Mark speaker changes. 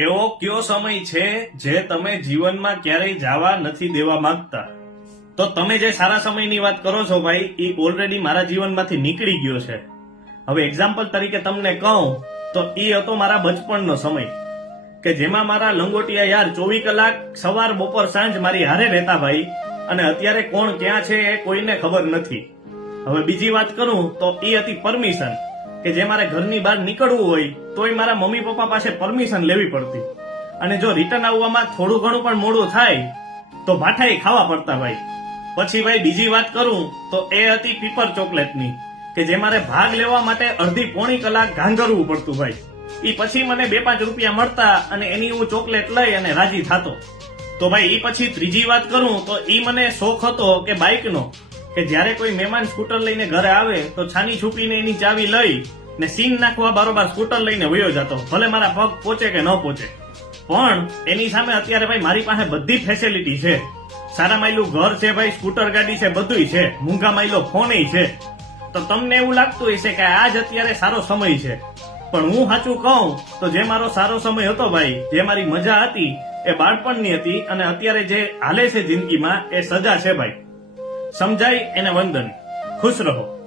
Speaker 1: એવો કયો સમય છે જે તમે જીવનમાં ક્યારેય જવા નથી દેવા માંગતા? તો તમે જે સારા સમયની વાત કરો છો ભાઈ, એ ઓલરેડી મારા જીવનમાંથી નીકળી ગયો છે. હવે એક્ઝામ્પલ તરીકે તમને કહું, તો એ હતો મારા બચપણનો સમય, કે જેમાં મારા લંગોટિયા યાર ચોવીસ કલાક સવાર, બપોર, સાંજ મારી હારે રહેતા ભાઈ, અને અત્યારે કોણ ક્યાં છે એ કોઈને ખબર નથી. હવે બીજી વાત કરું, તો એ હતી પરમિશન કે જે મારે ઘરની બહાર નીકળવું હોય, તોય મારા મમ્મી પપ્પા પાસે પરમિશન લેવી પડતી. અને જો રિટર્ન આવવામાં થોડું ઘણું પણ મોડું થાય, તો ભાઠાઈ ખાવા પડતા ભાઈ. પછી ભાઈ બીજી વાત કરું, તો એ હતી પીપર ચોકલેટની, કે જે મારે ભાગ લેવા માટે અડધી પોણી કલાક ઘાંઘરવું પડતું ભાઈ. ઈ પછી મને બે પાંચ રૂપિયા મળતા અને એની હું ચોકલેટ લઈ અને રાજી થતો. તો ભાઈ ઈ પછી ત્રીજી વાત કરું, તો ઈ મને શોખ હતો કે બાઇકનો કે જ્યારે કોઈ મહેમાન સ્કૂટર લઈને ઘરે આવે, તો છાની છૂપીને એની ચાવી લઈ ને સીન નાખવા બારોબાર સ્કૂટર લઈને વયો જતો. ભલે મારા પગ પહોંચે કે ન પહોંચે પણ એની સામે અત્યારે ભાઈ મારી પાસે બધી ફેસિલિટી છે. સારા માયલું ઘર છે ભાઈ, સ્કૂટર ગાડી છે, બધુંય છે. મૂંઘા માયલો ફોન છે. તો તમને એવું લાગતું હશે કે આ જ અત્યારે સારો સમય છે. પણ હું સાચું કહું, તો જે મારો સારો સમય હતો ભાઈ, જે મારી મજા હતી, એ બાળપણની હતી અને અત્યારે જે હાલે છે જિંદગીમાં, એ સજા છે ભાઈ. સમજાય એને વંદન. ખુશ રહો.